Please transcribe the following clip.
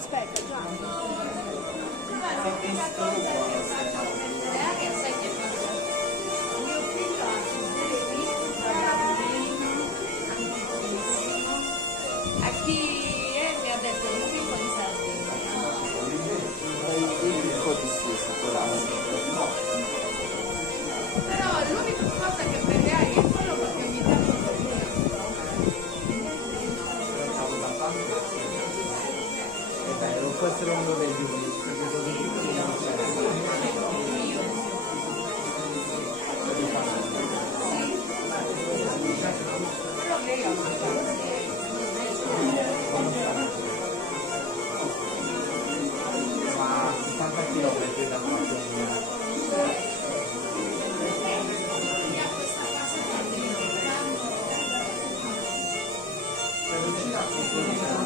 aspetta, Gianni. Mio figlio ha delle visite da bambino, antichissimo. A chi mi ha detto che lui in Sardegna. Però l'unica cosa che prenderai è quello perché ogni tanto lo non può essere uno degli unici, perché così piccoli non c'è. però lei ha Ma 60 km da qua. Sei vicino a